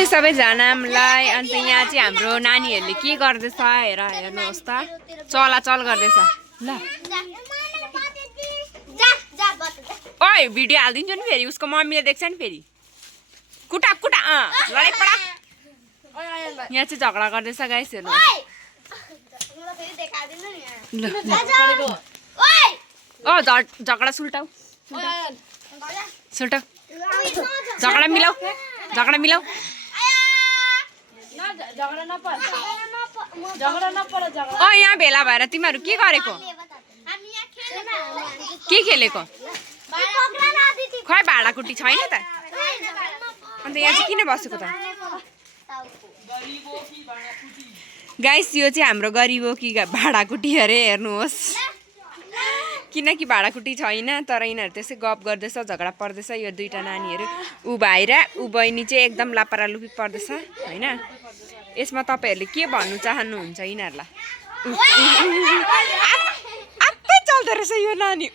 नमस्ते सबैजनालाई। अन्त यहाँ चाहिँ हाम्रो नानीहरूले के गर्दैछ हेर्नुहोस् त, चलाचल गर्दैछ। ल ओइ भिडियो हालिदिन्छु नि फेरि, उसको मम्मीले देख्छ नि फेरि। कुटा कुटा लडेक पडा। यहाँ चाहिँ झगडा गर्दैछ गाइस, हेर्नुहोस्। झगडा सुल्टाऊ सुल्टाऊ, झगडा मिलाऊ, झगडा मिलाऊ। यहाँ भेला भएर तिमीहरू के गरेको, के खेलेको? खै भाँडाकुटी छैन त। अन्त यहाँ चाहिँ किन बसेको त गाइस? यो चाहिँ हाम्रो गरिबो कि भाँडाकुटी अरे, हेर्नुहोस्। किनकि भाँडाकुटी छैन, तर यिनीहरू त्यसै गफ गर्दैछ, झगडा पर्दैछ। यो दुईटा नानीहरू, ऊ भाइ र ऊ बहिनी चाहिँ एकदम लापरालुपी पर्दैछ होइन। यसमा तपाईँहरूले के भन्नु चाहनुहुन्छ यिनीहरूलाई? आफै चल्दो रहेछ यो नानी,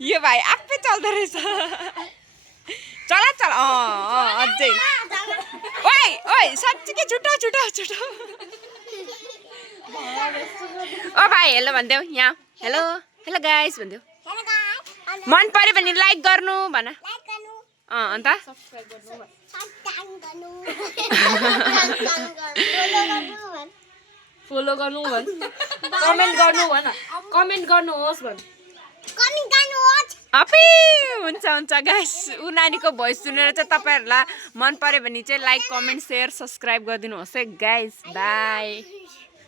यो भाइ आफै चल्दो रहेछ। चला चल अझै। ओइ ओइ साँच्चीकै छुटो छुटो छुटो। ओ भाइ हेलो भनिदेऊ यहाँ। हेलो हेलो गाइस भनिदेऊ। मन पर्यो भने लाइक गर्नु भन। अन्त फलो गर्नु भन, कमेन्ट गर्नु भन, कमेन्ट गर्नुहोस् भन। अपी हुन्छ हुन्छ गाइस। ऊ नानीको भोइस सुनेर चाहिँ तपाईँहरूलाई मन पर्यो भने चाहिँ लाइक कमेन्ट सेयर सब्सक्राइब गरिदिनुहोस् है गाइस। बाई।